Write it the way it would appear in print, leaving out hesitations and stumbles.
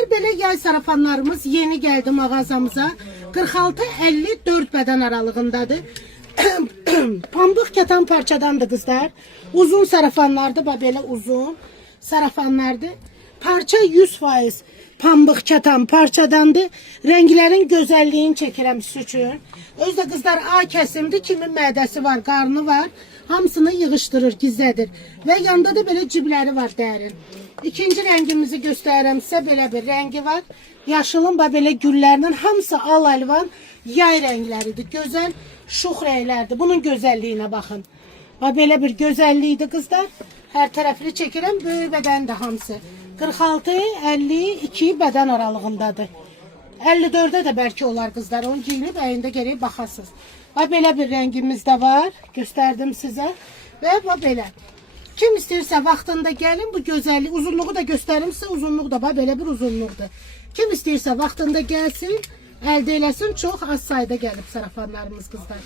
Kızlar, belə yay sarafanlarımız yeni geldi mağazamıza. 46-54 beden aralığındadır. Pambıq katan parçadandır kızlar. Uzun sarafanlardır, belə uzun sarafanlardır. Parça 100% pambıq katan parçadandır. Renklerin gözəlliğini çəkirəm siz üçün. Özdə kızlar A kəsimdir, kimin mədəsi var, qarnı var. Hamısını yığışdırır, gizlədir. Və yanında da belə cibləri var dərin. İkinci rengimizi göstərirəm sizə, belə bir rengi var. Yaşılın belə güllərinin hamısı al əlvan yay rəngləridir. Gözəl şux rənglərdir. Bunun gözəlliyinə baxın. Belə bir gözəlliyidir qızlar. Hər tərəfli çəkirəm, böyük bədəndir hamısı. 46-52 bədən aralığındadır. 54'də də bəlkə olar qızlar. Onu giyinib əyində gərək baxasınız. Belə bir rengimiz də var. Göstərdim sizə. Və belə. Kim istəyirsə vaxtında gəlin, bu gözəllik, uzunluğu da göstərim sizə, uzunluq da belə bir uzunluqdur. Kim istəyirsə vaxtında gəlsin, əldə eləsin, çox az sayda gəlib sarafanlarımız qızlar.